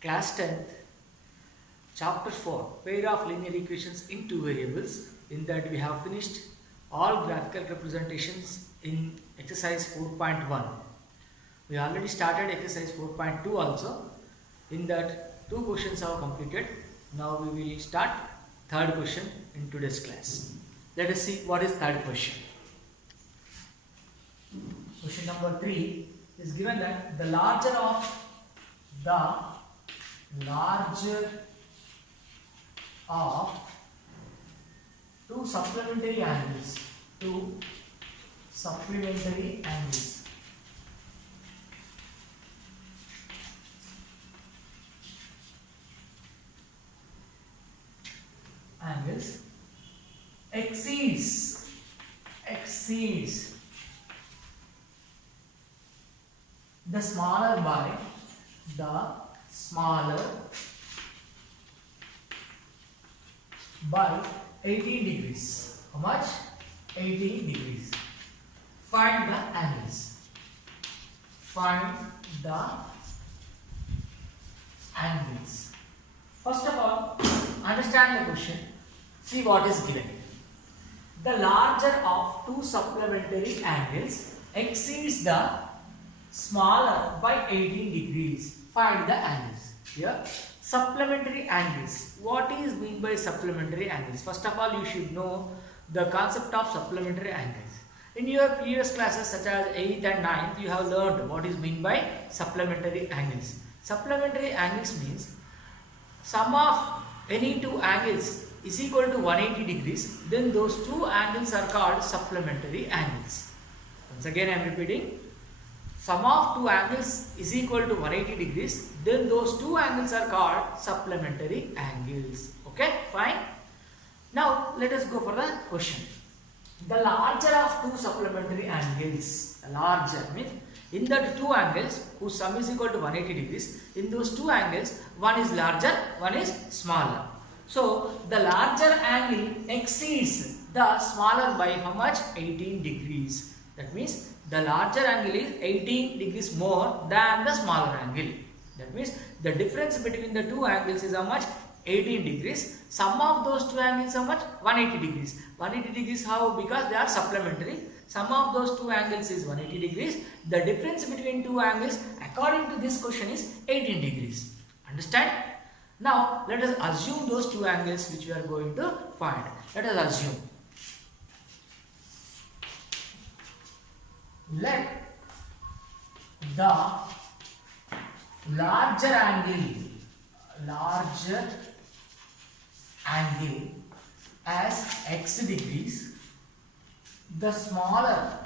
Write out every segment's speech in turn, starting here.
Class 10th, Chapter 4, Pair of Linear Equations in Two Variables. In that we have finished all graphical representations in exercise 4.1. We already started exercise 4.2 also. In that two questions are completed. Now we will start third question in today's class. Let us see what is third question. Question number 3 is given that the larger of two supplementary angles exceeds the smaller by 18 degrees. How much? 18 degrees. Find the angles. First of all, understand the question. See what is given. The larger of two supplementary angles exceeds the smaller by 18 degrees. Find the angles. Here, supplementary angles. What is mean by supplementary angles? First of all, you should know the concept of supplementary angles. In your previous classes such as 8th and 9th, you have learned what is mean by supplementary angles. Supplementary angles means sum of any two angles is equal to 180 degrees, then those two angles are called supplementary angles. Once again I am repeating, sum of two angles is equal to 180 degrees, then those two angles are called supplementary angles. Okay, fine. Now let us go for the question. The larger of two supplementary angles, larger means in the two angles whose sum is equal to 180 degrees, in those two angles one is larger, one is smaller. So the larger angle exceeds the smaller by how much? 18 degrees. That means the larger angle is 18 degrees more than the smaller angle. That means the difference between the two angles is how much? 18 degrees. Sum of those two angles how much? 180 degrees. 180 degrees how? Because they are supplementary. Sum of those two angles is 180 degrees. The difference between two angles according to this question is 18 degrees. Understand? Now let us assume those two angles which we are going to find. Let us assume. Let the larger angle as x degrees, the smaller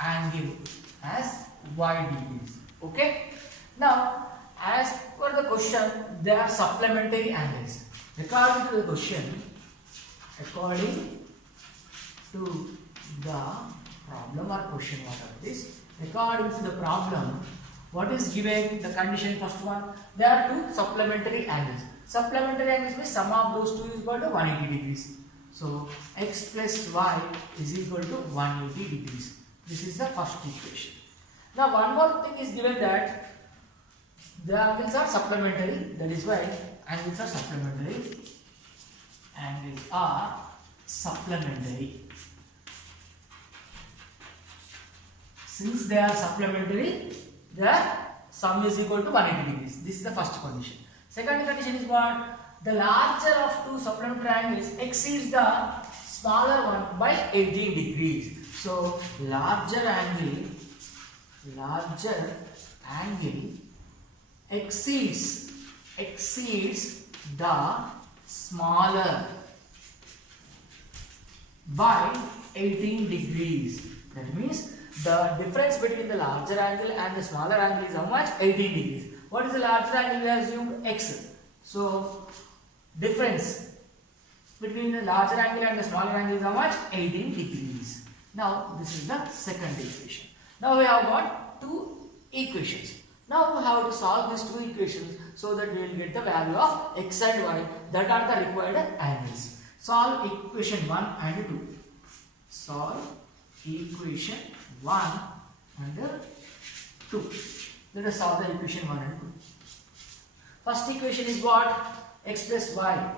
angle as y degrees. Okay. Now, as per the question, they are supplementary angles. According to the question, according to the problem or question, whatever it is, according to the problem, what is given? The condition first one, there are two supplementary angles. Supplementary angles means sum of those two is equal to 180 degrees. So, x plus y is equal to 180 degrees. This is the first equation. Now, one more thing is given that the angles are supplementary, that is why angles are supplementary. Angles are supplementary. Since they are supplementary, their sum is equal to 180 degrees. This is the first condition. Second condition is what? The larger of two supplementary angles exceeds the smaller one by 18 degrees. So, larger angle exceeds the smaller by 18 degrees. That means the difference between the larger angle and the smaller angle is how much? 18 degrees. What is the larger angle? We assumed x. So difference between the larger angle and the smaller angle is how much? 18 degrees. Now this is the second equation. Now we have got two equations. Now we have to solve these two equations so that we will get the value of x and y, that are the required angles. Solve equation 1 and 2. Solve equation 1 and 2. Let us solve the equation 1 and 2. First equation is what? X plus y.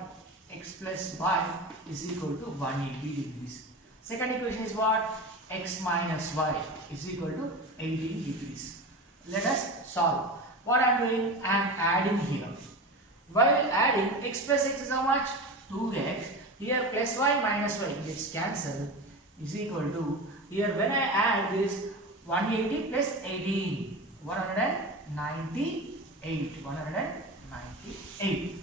X plus y is equal to 180 degrees. Second equation is what? X minus y is equal to 18 degrees. Let us solve. What I am doing? I am adding here. While adding, x plus x is how much? 2x. Here plus y minus y gets cancelled is equal to, here when I add this 180 plus 18, 198. 198.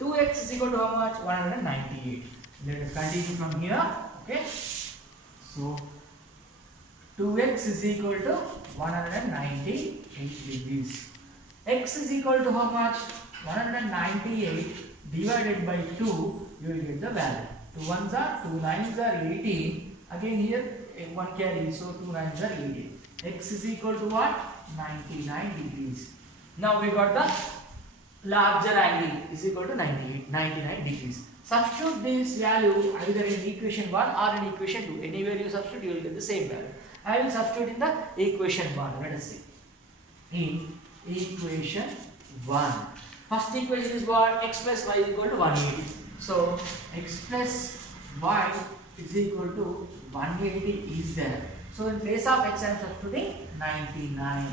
2x is equal to how much? 198. Let us continue from here. Okay. So 2x is equal to 198 degrees. X is equal to how much? 198 divided by 2, you will get the value. 2 ones are 2 nines are 18. Again here 1 carry, so 2 nines are 18. X is equal to what? 99 degrees. Now we got the larger angle is equal to 99 degrees. Substitute this value either in equation 1 or in equation 2. Anywhere you substitute, you will get the same value. I will substitute in the equation 1. Let us see. In equation 1. First equation is what? X plus y is equal to 180. So x plus y is equal to 180 is there. So in place of x I am substituting 99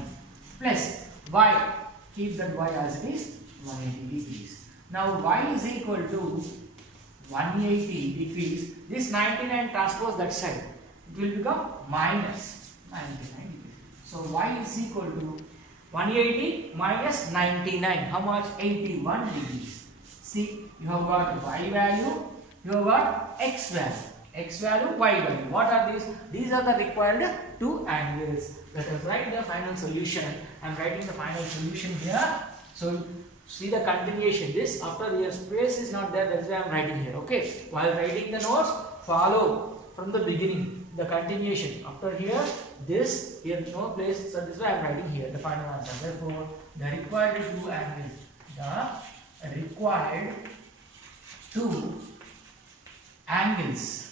plus y. Keep that y as it is, 180 degrees. Now y is equal to 180 degrees. This 99 transpose that side. It will become minus 99 degrees. So y is equal to 180 minus 99. How much? 81 degrees. See, you have got y value, you have got x value. X value, y value. What are these? These are the required two angles. Let us write the final solution. I am writing the final solution here. So see the continuation. This after your space is not there, that's why I am writing here. Okay. While writing the notes, follow from the beginning. The continuation. After here, this here no place. So this is why I am writing here the final answer. Therefore, the required two angles. The required two angles.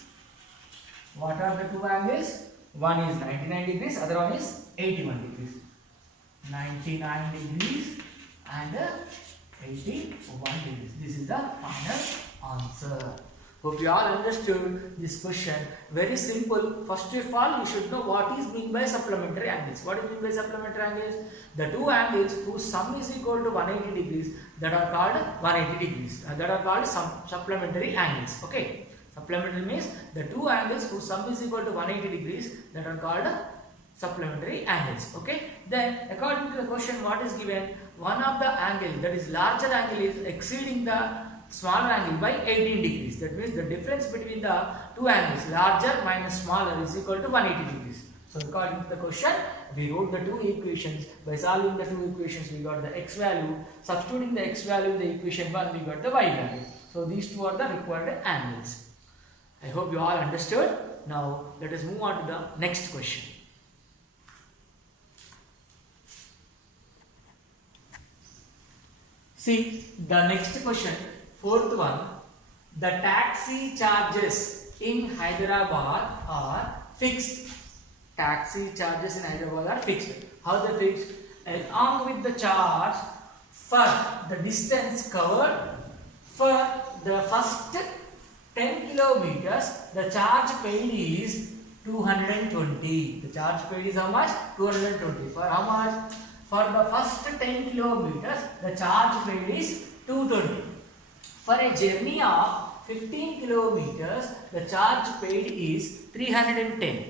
What are the two angles? One is 99 degrees, other one is 81 degrees. 99 degrees and 81 degrees. This is the final answer. Hope you all understood this question. Very simple. First of all, you should know what is meant by supplementary angles. What is meant by supplementary angles? The two angles whose sum is equal to 180 degrees that are called 180 degrees. That are called supplementary angles. Okay. Supplementary means the two angles whose sum is equal to 180 degrees that are called supplementary angles. Okay. Then according to the question, what is given? One of the angle, that is larger angle, is exceeding the smaller angle by 18 degrees. That means the difference between the two angles, larger minus smaller, is equal to 180 degrees. So according to the question, we wrote the two equations. By solving the two equations, we got the x value. Substituting the x value in the equation 1, we got the y value. So these two are the required angles. I hope you all understood. Now let us move on to the next question. See the next question, fourth one. The taxi charges in Hyderabad are fixed. Taxi charges in Hyderabad are fixed. How they fixed? Along with the charge for the distance covered for the first 10 kilometers, the charge paid is 220. The charge paid is how much? 220. For how much? For the first 10 kilometers, the charge paid is 220. For a journey of 15 kilometers, the charge paid is 310.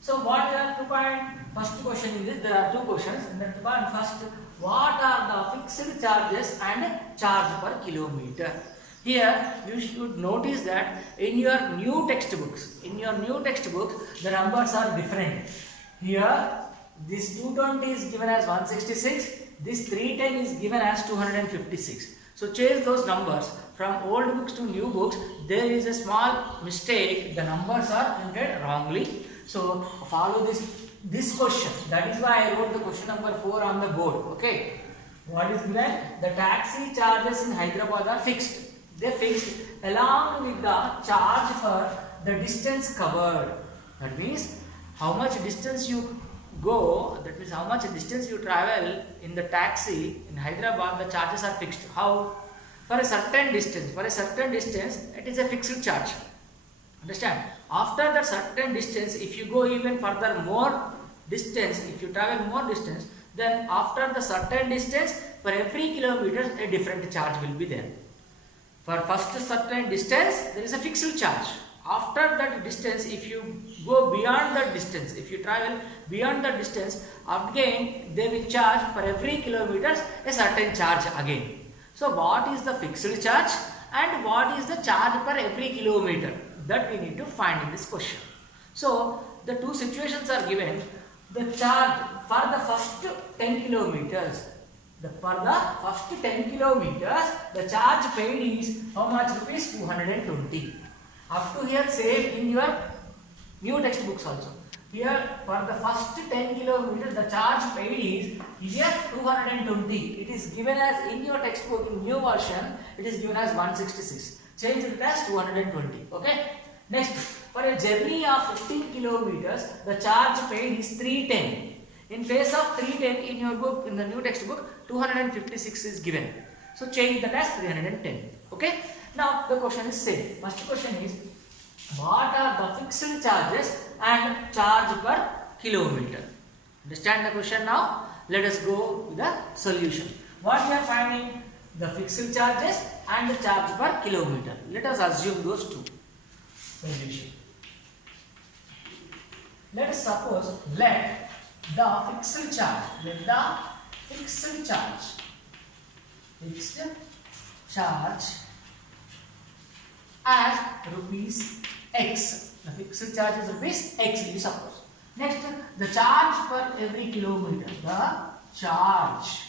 So what are to find? First question is this. There are two questions. And then to find first, what are the fixed charges and charge per kilometer? Here you should notice that in your new textbooks, the numbers are different. Here this 220 is given as 166, this 310 is given as 256. So change those numbers from old books to new books. There is a small mistake. The numbers are printed wrongly. So follow this question. That is why I wrote the question number 4 on the board. Okay. What is given? The taxi charges in Hyderabad are fixed. They fixed along with the charge for the distance covered. That means how much distance you go, that means how much distance you travel in the taxi in Hyderabad, the charges are fixed. How? For a certain distance, it is a fixed charge. Understand? After that certain distance, if you go even further more distance, if you travel more distance, then after the certain distance, for every kilometer, a different charge will be there. For first certain distance, there is a fixed charge. After that distance, if you go beyond that distance, if you travel beyond that distance, again they will charge for every kilometer a certain charge again. So what is the fixed charge and what is the charge per every kilometer? That we need to find in this question. So the two situations are given. The charge for the first 10 kilometers, the charge paid is how much rupees? 220. Up to here same in your new textbooks also. Here for the first 10 kilometers the charge paid is here 220. It is given as in your textbook in new version it is given as 166. Change it as 220. Okay. Next, for a journey of 15 kilometers the charge paid is 310. In place of 310 in your book, in the new textbook, 256 is given. So change that as 310. Okay. Now the question is same. First question is, what are the fixed charges and charge per kilometer? Understand the question now? Let us go with the solution. What we are finding? The fixed charges and the charge per kilometer. Let us assume those two. Solution. Let us suppose let the fixed charge as rupees X. The fixed charge is rupees X, we suppose. Next, the charge per every kilometer. The charge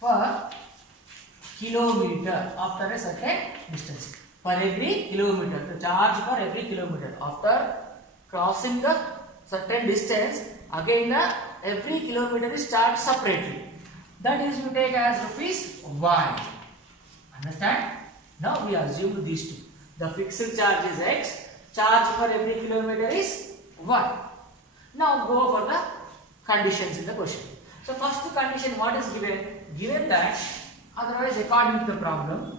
per kilometer after a certain distance. Per every kilometer. The charge per every kilometer. After crossing the certain distance, again the every kilometer is charged separately. That is we take as rupees Y. Understand? Now we assume these two. The fixed charge is X, charge per every kilometer is Y. Now go for the conditions in the question. So first condition, what is given? Given that, otherwise according to the problem,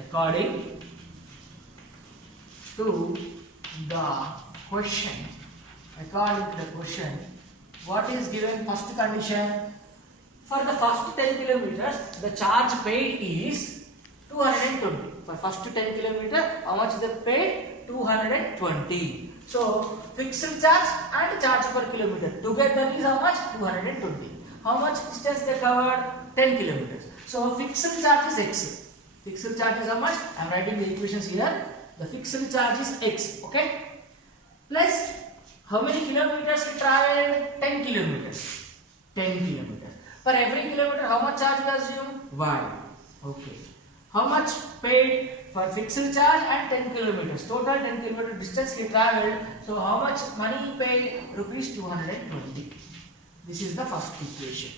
according to the question, what is given first condition? For the first 10 kilometers, the charge paid is 220. For first 10 kilometers, how much they paid? 220. So fixed charge and charge per kilometer together is how much? 220. How much distance they covered? 10 kilometers. So fixed charge is X. Fixed charge is how much? I am writing the equations here. The fixed charge is X. Okay. Plus how many kilometers we traveled? 10 kilometers. 10 kilometers. For every kilometer, how much charge we assume? Y. Okay. How much paid for fixed charge and 10 kilometers? Total 10 kilometer distance he traveled. So how much money he paid? Rupees 220. This is the first equation.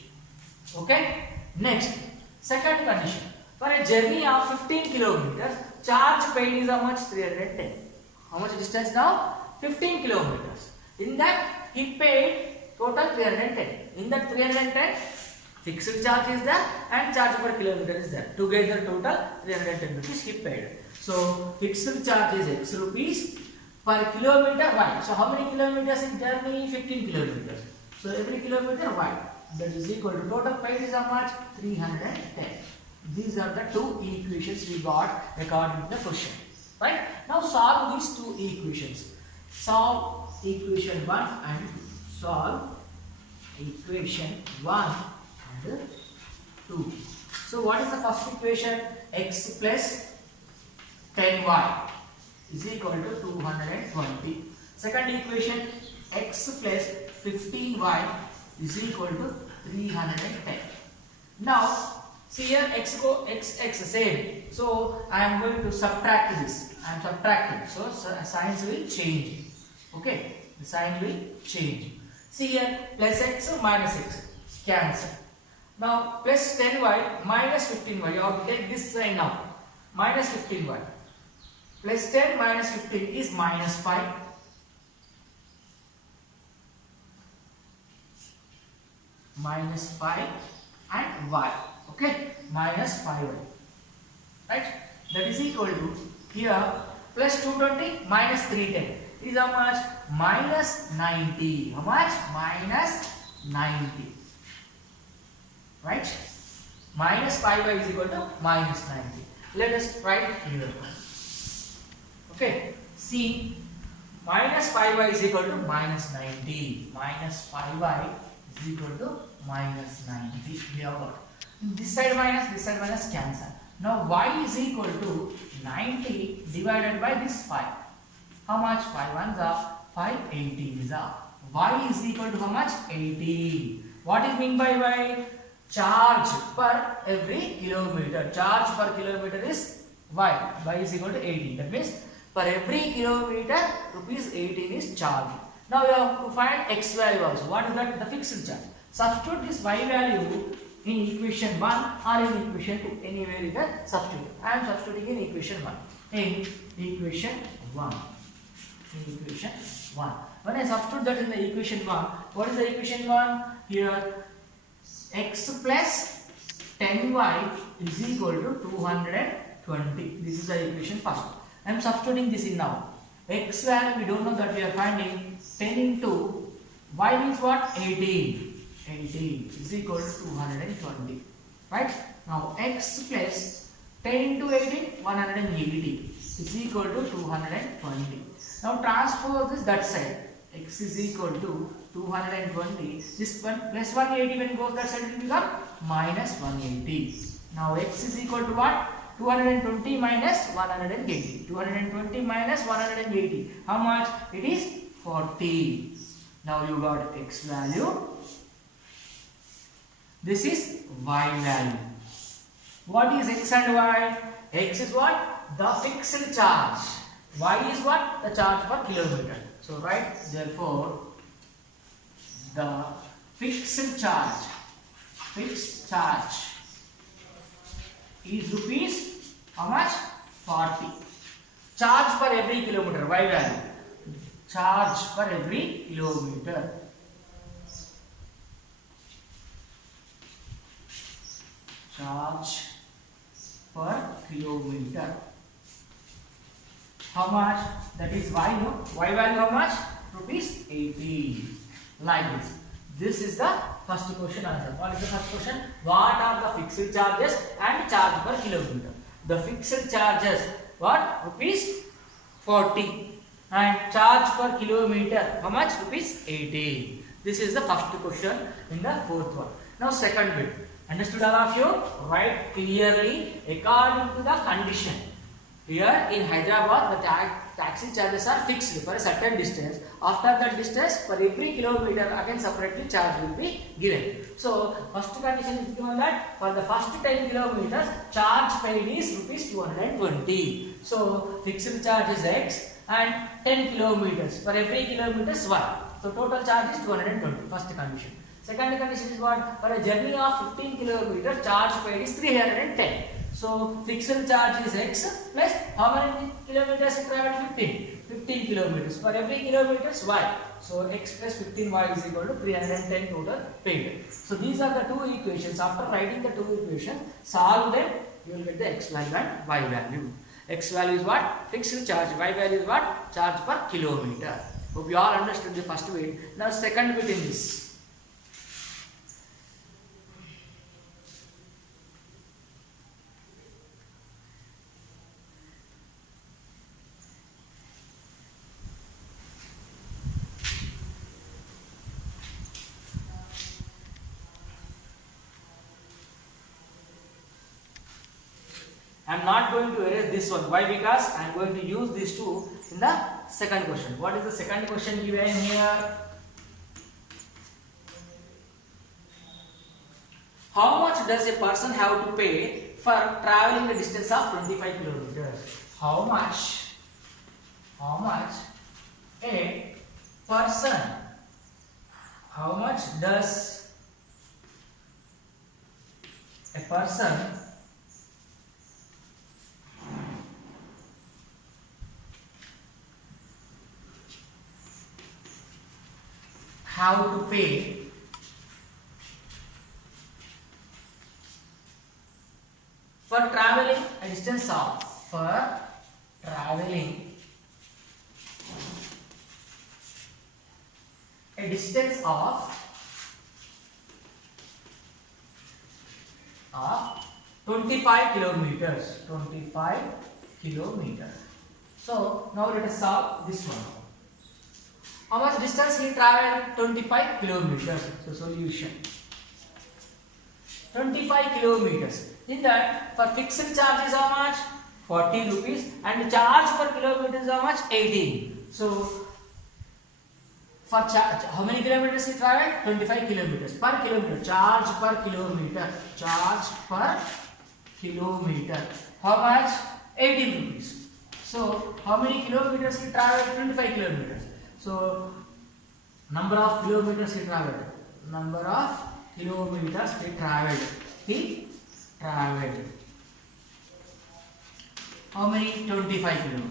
Okay. Next, second condition. For a journey of 15 kilometers, charge paid is how much? 310. How much distance now? 15 kilometers. In that he paid total 310. In that 310, fixed charge is there and charge per kilometer is there. Together total 310 rupees he paid. So fixed charge is X rupees per kilometer Y. So how many kilometers in journey? 15 kilometers. So every kilometer Y. That is equal to total paid is how much? 310. These are the two equations we got according to the question. Right? Now solve these two equations. Solve equation 1 and solve equation 1 and 2. So what is the first equation? X plus 10y is equal to 220. Second equation, x plus 15y is equal to 310. Now see here x same. So I am going to subtract this. I am subtracting. So signs will change. Okay, the sign will change. See here, plus x minus x cancel. Now plus 10y minus 15y. You have to take this sign now. Minus 15y. Plus 10 minus 15 is minus 5. minus 5 and y. Okay, minus 5y. Right? That is equal to here plus 220 minus 310 is how much? Minus 90. How much? Minus 90. Right? Minus 5y is equal to minus 90. Let us write here. Okay. See, minus 5y is equal to minus 90. Minus 5y is equal to minus 90. We have got this side minus cancel. Now y is equal to 90 divided by this 5. How much? 5 ones are 580 is up. Y is equal to how much? 80. What is mean by y? Charge per every kilometer. Charge per kilometer is y. Y is equal to 80. That means per every kilometer rupees 18 is charge. Now we have to find x value also. What is that? The fixed charge. Substitute this y value in equation 1 or in equation 2. Anywhere you can substitute. I am substituting in equation 1. In equation 1. In equation 1. When I substitute that in the equation 1, what is the equation 1? Here x plus 10y is equal to 220. This is the equation first. I am substituting this in now. X value we don't know, that we are finding 10 into y means what? 18. 18 is equal to 220. Right? Now x plus 10 into 18, 180 is equal to 220. Now transpose this that side. X is equal to 220. This one plus 180 when goes that side will become minus 180. Now x is equal to what? 220 minus 180. 220 minus 180. How much? It is 40. Now you got x value. This is y value. What is x and y? X is what? The fixed charge. Y is what? The charge per kilometer. So right, therefore the fixed charge is rupees how much? 40. Charge per every kilometer, y value. Charge per every kilometer. Charge per kilometer. How much? That is y, no? Y value how much? Rupees 80. Like this. This is the first question answer. What is the first question? What are the fixed charges and charge per kilometer? The fixed charges, what? Rupees 40. And charge per kilometer, how much? Rupees 80. This is the first question in the fourth one. Now second bit. Understood all of you? Write clearly according to the condition. Here in Hyderabad, the taxi charges are fixed for a certain distance. After that distance, for every kilometer, again separately charge will be given. So, first condition is given that for the first 10 kilometers, charge paid is rupees 220. So, fixed charge is x and 10 kilometers. For every kilometer, y. So, total charge is 220. First condition. Second condition is what? For a journey of 15 kilometers, charge paid is 310. So, fixed charge is x plus how many kilometers it traveled? 15. 15 kilometers. For every kilometer, y. So, x plus 15y is equal to 310 total paid. So, these are the two equations. After writing the two equations, solve them, you will get the x value and y value. X value is what? Fixed charge. Y value is what? Charge per kilometer. Hope you all understood the first bit. Now, second bit in this. I am not going to erase this one. Why? Because I am going to use these two in the second question. What is the second question given here? How much does a person have to pay for traveling a distance of 25 kilometers? How much a person, how much does a person have to pay For traveling a distance of traveling a distance of 25 kilometers. 25 kilometers. So now let us solve this one. How much distance he traveled? 25 kilometers. So solution. 25 kilometers. In that, for fixed charge is how much? 40 rupees, and charge per kilometer is how much? 18. So for charge, how many kilometers he traveled? 25 kilometers per kilometer. Charge per kilometer. Charge per kilometer. How much? 18 rupees. So how many kilometers he traveled? 25 kilometers. So number of kilometers he traveled. Number of kilometers he traveled. He traveled. How many? 25 kilometers.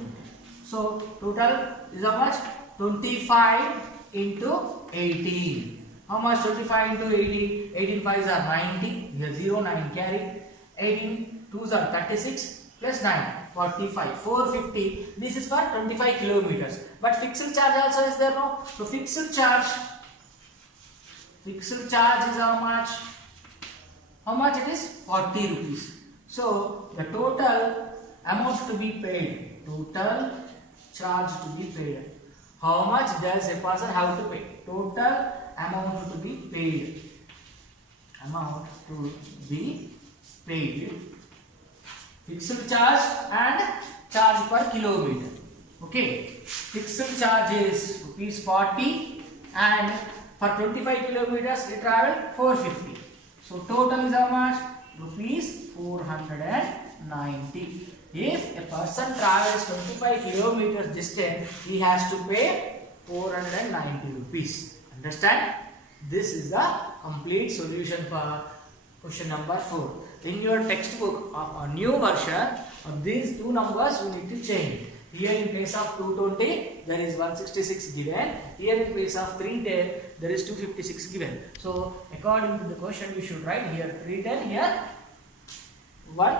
So total is how much? 25 into 18. How much? 25 into 18. 18 5s are 90. Here 0, 9 carry. 18 2s are 36 plus 9. 45, 450. This is for 25 kilometers. But fixed charge also is there, no? So fixed charge is how much? How much it is? 40 rupees. So the total amount to be paid, total charge to be paid. How much does a person have to pay? Total amount to be paid. Amount to be paid. Fixed charge and charge per kilometer. Okay. Fixed charge is rupees 40, and for 25 kilometers we travel 450. So total is how much? Rupees 490. If a person travels 25 kilometers distance, he has to pay 490 rupees. Understand? This is the complete solution for question number 4. In your textbook, a new version of these two numbers you need to change. Here in place of 220 there is 166 given. Here in place of 310 there is 256 given. So according to the question you should write here 310, here 1.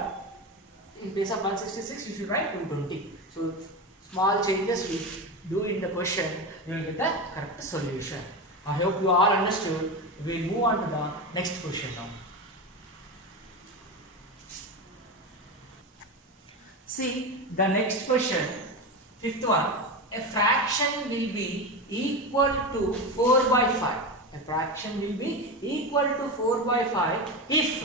In place of 166 you should write 220. So small changes we do in the question, you will get the correct solution. I hope you all understood. We will move on to the next question now. See the next question, fifth one. A fraction will be equal to 4 by 5. A fraction will be equal to 4 by 5 if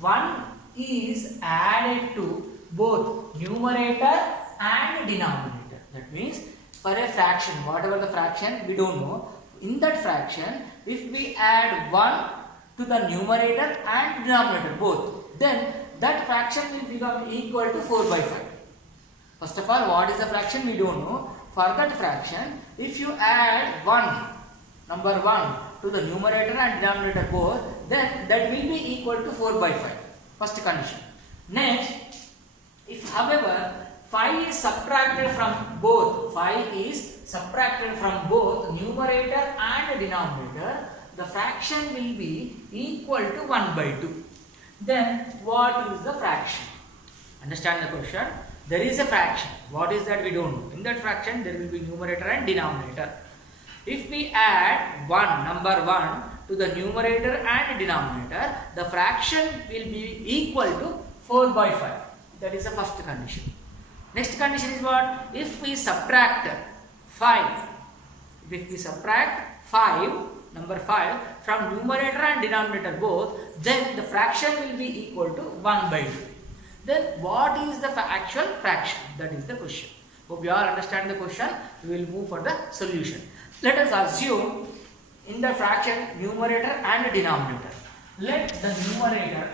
1 is added to both numerator and denominator. That means for a fraction, whatever the fraction we don't know, in that fraction if we add 1 to the numerator and denominator both, then that fraction will become equal to 4 by 5. First of all, what is the fraction we don't know. For that fraction, if you add 1, number 1 to the numerator and denominator both, then that will be equal to 4 by 5. First condition. Next, if however 5 is subtracted from both, numerator and denominator, the fraction will be equal to 1 by 2. Then what is the fraction? Understand the question? There is a fraction. What is that we don't know. In that fraction there will be numerator and denominator. If we add 1, number 1 to the numerator and denominator, the fraction will be equal to 4 by 5. That is the first condition. Next condition is what? If we subtract 5, number 5 from numerator and denominator both, then the fraction will be equal to 1 by 2. Then what is the actual fraction? That is the question. Hope you all understand the question. We will move for the solution. Let us assume in the fraction numerator and denominator. Let the numerator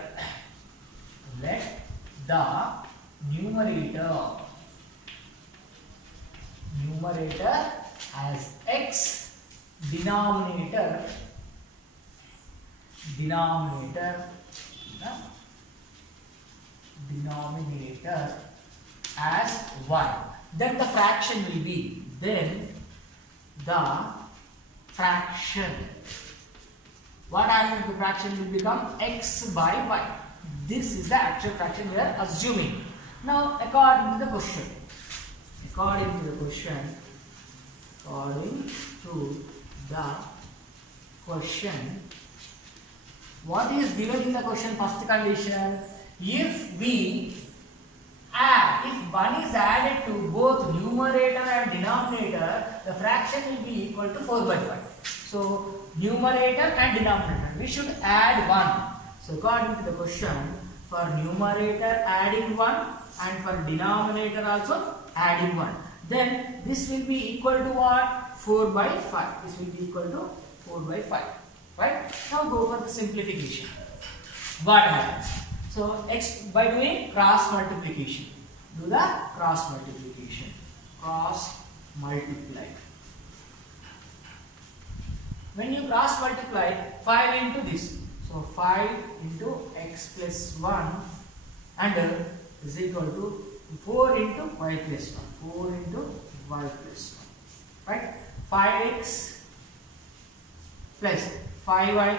as x, denominator as 1. Then the fraction will be, what happens? The fraction will become x by y. This is the actual fraction we are assuming. Now, according to the question, what is given in the question? First condition, if we add, if 1 is added to both numerator and denominator, the fraction will be equal to 4 by 5. So, numerator and denominator, we should add 1. So, according to the question, for numerator adding 1 and for denominator also adding 1. Then this will be equal to what? 4 by 5. This will be equal to 4 by 5. Right? Now go for the simplification. What happens? So by doing cross multiplication. Do the cross multiplication. Cross multiply. When you cross multiply 5 into this. So 5 into x plus 1 and is equal to 4 into y plus 1. 4 into y plus 1. Right? 5x plus 5y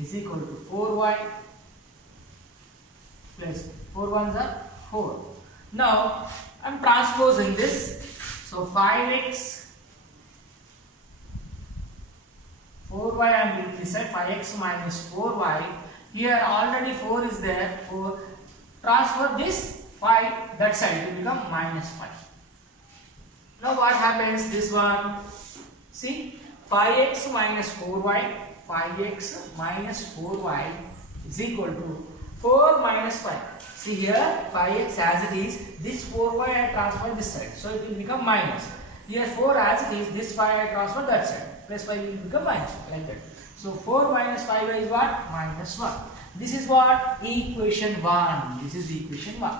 is equal to 4y plus 4 ones are 4. Now I am transposing this. So 5x 4y I am doing this side, 5x minus 4y. Here already 4 is there. 4. Transfer this 5 that side, it will become minus 5. Now what happens? This one, see, 5x minus 4y, 5x minus 4y is equal to 4 minus 5. See here 5x as it is, this 4y I transfer this side, so it will become minus. Here 4 as it is, this 5 I transfer that side, plus 5 will become minus, like that. So 4 minus 5y is what? Minus 1. This is what? Equation 1. This is equation 1.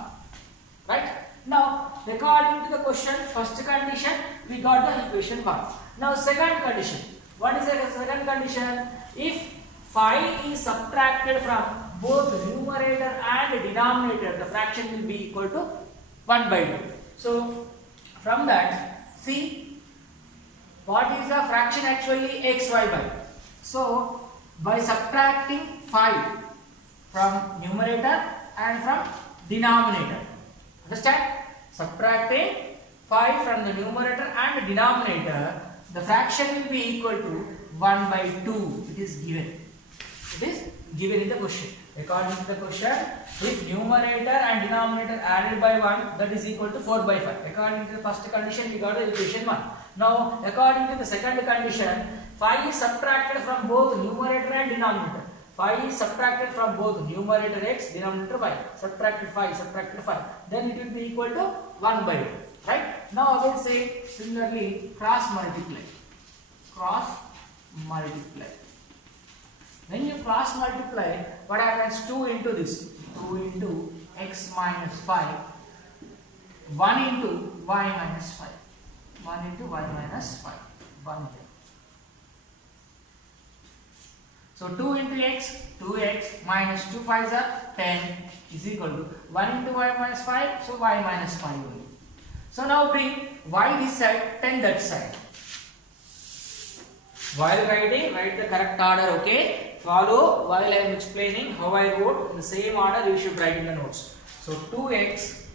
Right? Now, according to the question, first condition, we got the equation 1. Now, second condition. What is the second condition? If 5 is subtracted from both numerator and denominator, the fraction will be equal to 1 by 2. So, from that, see, what is the fraction actually? Xy by. So, by subtracting 5 from numerator and from denominator. Understand? Subtracting 5 from the numerator and denominator, the fraction will be equal to 1 by 2. It is given. It is given in the question. According to the question, if numerator and denominator added by 1, that is equal to 4 by 5. According to the first condition, we got the equation 1. Now, according to the second condition, 5 is subtracted from both numerator and denominator. 5 is subtracted from both numerator x, denominator y. Subtracted 5. Then it will be equal to 1 by 2. Right? Now I will say similarly cross multiply. Cross multiply. When you cross multiply, what happens? 2 into this. 2 into x minus 5. 1 into y minus 5. 1 into y minus 5. 1 here. So 2 into x, 2x minus 2 5s are 10 is equal to 1 into y minus 5, so y minus 5 only. So now bring y this side, 10 that side. While writing, write the correct order, okay? Follow while I am explaining how I wrote, in the same order you should write in the notes. So 2x,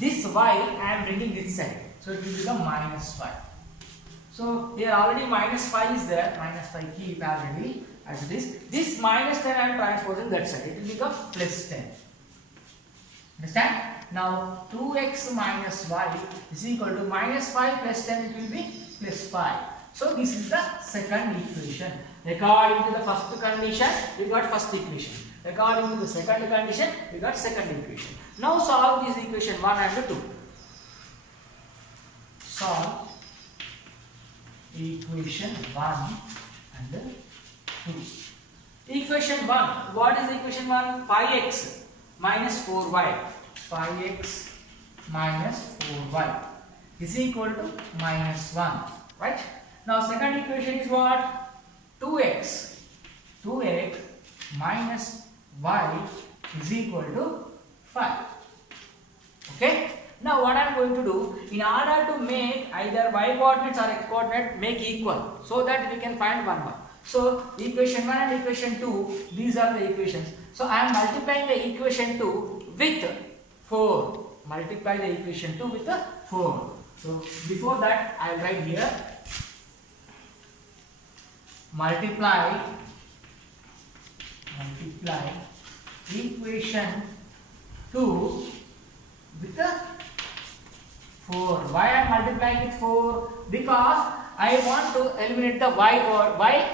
this y I am bringing this side, so it will become minus 5. So here already minus 5 is there, minus 5 keep already as it is. This minus 10 I am transposing that side, it will become plus 10. Understand? Now 2x minus y is equal to minus 5 plus 10, it will be plus 5. So this is the second equation. According to the first condition, we got first equation. According to the second condition, we got second equation. Now solve this equation 1 and 2. Solve equation 1 and 2. Equation 1. What is equation 1? 5x minus 4y. 5x minus 4y is equal to minus 1. Right? Now second equation is what? 2x. 2x minus y is equal to 5. Okay? Now what I am going to do, in order to make either y coordinates or x coordinate make equal, so that we can find 1 1. So equation 1 and equation 2, these are the equations. So I am multiplying the equation 2 with 4. Multiply the equation 2 with 4. So before that I will write here multiply equation 2 with 4. Why I am multiplying with 4? Because I want to eliminate the y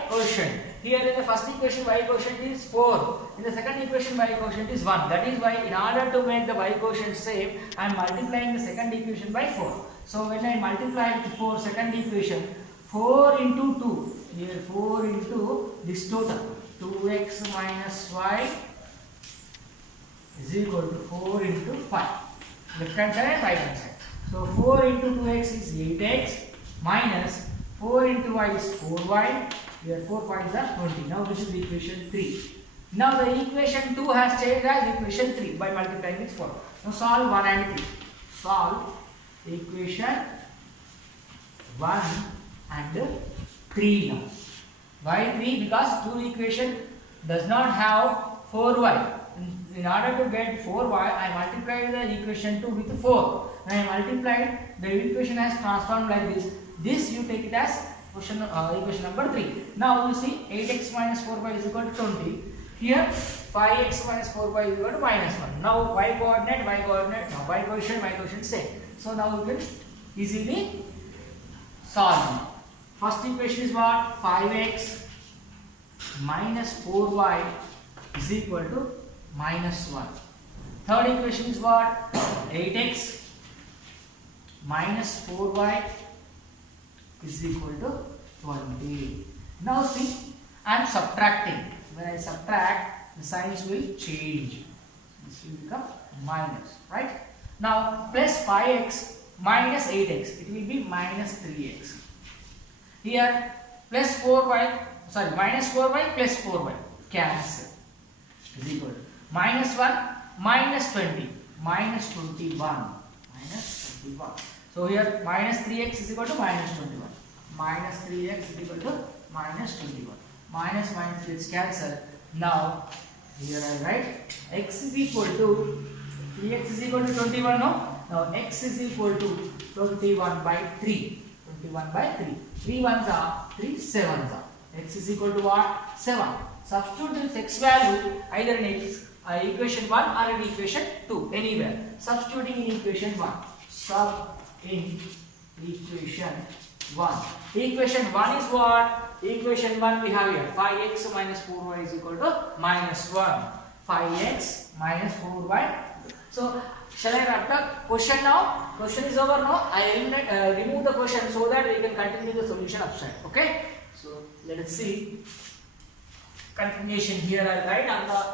quotient. Here in the first equation y quotient is 4. In the second equation y quotient is 1. That is why in order to make the y quotient same, I am multiplying the second equation by 4. So when I multiply with 4 second equation, 4 into 2. Here 4 into this total 2x minus y is equal to 4 into 5. Left hand side and right hand side. So 4 into 2x is 8x minus 4 into y is 4y. Here 4 5s are 20. Now this is equation 3. Now the equation 2 has changed as equation 3 by multiplying with 4. Now solve 1 and 3. Solve equation 1 and 3 now. Why 3? Because 2 equation does not have 4y. In order to get 4y, I multiplied the equation 2 with 4. When I multiplied, the equation has transformed like this. This you take it as equation number 3. Now you see 8x minus 4y is equal to 20. Here 5x minus 4y is equal to minus 1. Now y coordinate, y quotient same. So now you can easily solve. First equation is what? 5x minus 4y is equal to minus 1. Third equation is what? 8x minus 4y is equal to 20. Now see, I am subtracting. When I subtract, the signs will change. This will become minus, right? Now plus 5x minus 8x, it will be minus 3x. Here plus 4y, sorry, minus 4y plus 4y, cancel, is equal to minus 1 minus 20, minus 21, minus 21. So here minus 3x is equal to minus 21. Minus 3x is equal to minus 21. Minus minus gets cancelled. Now here I write x is equal to 3x is equal to 21. No? Now x is equal to 21 by 3. 21 by 3. 3 ones are 3 sevens are. X is equal to what? 7. Substitute this x value either in equation 1 or in equation 2, anywhere. Substituting in equation 1. Sub in equation 1. Equation 1 is what? Equation 1 we have here 5x minus 4y is equal to minus 1. 5x minus 4y. So shall I wrap the question now? Question is over now. I remove the question so that we can continue the solution upside. Okay? So let us see. Continuation here I write on the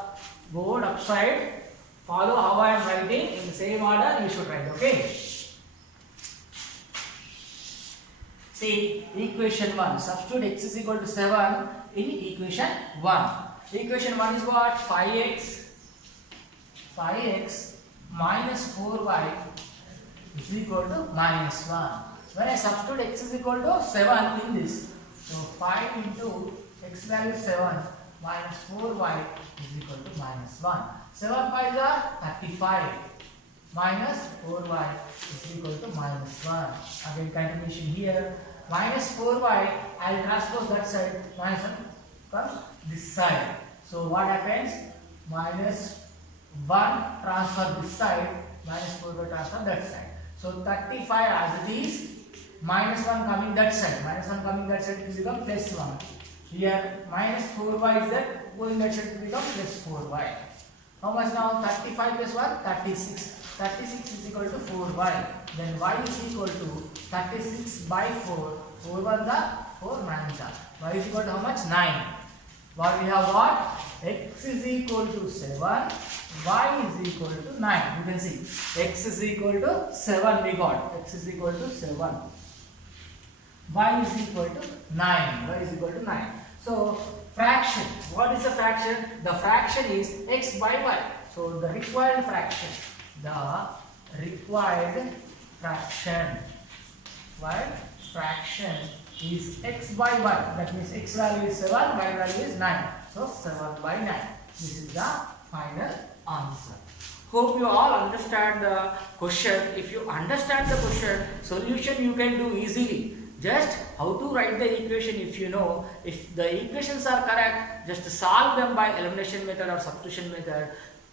board upside. Follow how I am writing in the same order you should write. Okay? See equation 1. Substitute x is equal to 7 in equation 1. Equation 1 is what? 5x minus 4y is equal to minus 1. When I substitute x is equal to 7 in this, so 5 into x value 7 minus 4y is equal to minus 1. 7 5s are 35 minus 4y is equal to minus 1. Again continuation here. Minus 4y, I will transpose that side, minus 1 comes this side. So what happens? Minus 1 transfer this side, minus 4y transfer that side. So 35 as it is, minus 1 coming that side, minus 1 coming that side, it will become plus 1. Here minus 4y is there, going that side to become plus 4y. How much now? 35 plus 1? 36. 36 is equal to 4y. Then y is equal to 36 by 4. 4 1 are 4 9 are. Y is equal to how much? 9. What we have got? X is equal to 7. Y is equal to 9. You can see x is equal to 7 we got. X is equal to 7. Y is equal to 9. Y is equal to 9. So fraction. What is the fraction? The fraction is x by y. So the required fraction. The required fraction is x by y. That means x value is 7, y value is 9. So 7 by 9. This is the final answer. Hope you all understand the question. If you understand the question, solution you can do easily. Just how to write the equation if you know. If the equations are correct, just solve them by elimination method or substitution method.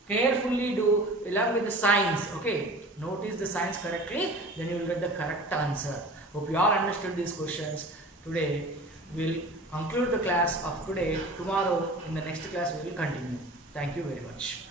Carefully do along with the signs. Okay, notice the signs correctly, then you will get the correct answer. Hope you all understood these questions. Today we will conclude the class of today. Tomorrow in the next class we will continue. Thank you very much.